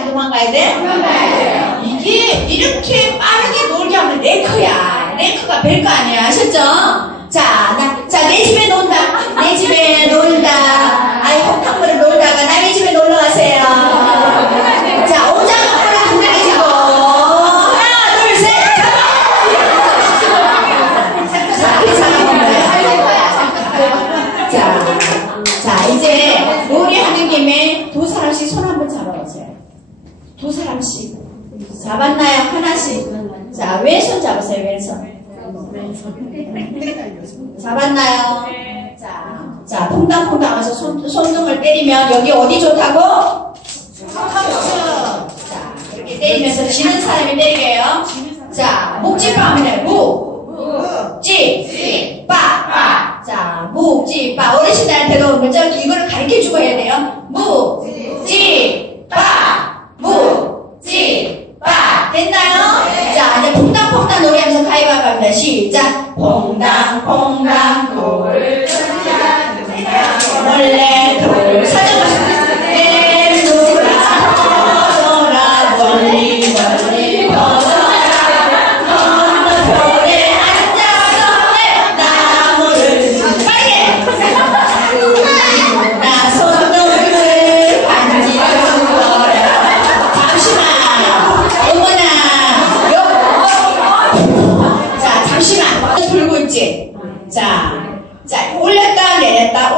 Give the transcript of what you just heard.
안 도망가야 돼? 이게 이렇게 빠르게 놀게 하면 랭크야. 랭크가 별거 아니야. 아셨죠? 자, 나, 자, 내 집에 논다. 내 집에 놀다. 아이, 홍탕물을 놀다가 남의 집에 놀러 가세요. 자, 오장을 두드리시고. 하나, 둘, 셋, 잡아! 잡기 잡아먹는 하는 거야. 자, 자, 이제 놀이하는 김에 두 사람씩 손 한번 잡아보세요. 두 사람씩. 잡았나요? 하나씩. 자, 왼손 잡으세요, 왼손. 잡았나요? 자, 자, 퐁당퐁당 해서 손, 손등을 때리면 여기 어디 좋다고? 자, 이렇게 때리면서 지는 사람이 때리게요. 자, 묵지빠 하면 돼요. 묵, 지, 빠. 자, 묵, 지, 빠. 어르신들한테도 먼저 이거를 가르쳐 주고 해야 돼요. 됐나요? 네. 자, 이제 퐁당퐁당 노래하면서 가위바위보 합니다. 시작! 퐁당퐁당 돌 던자 둥당 벌레 está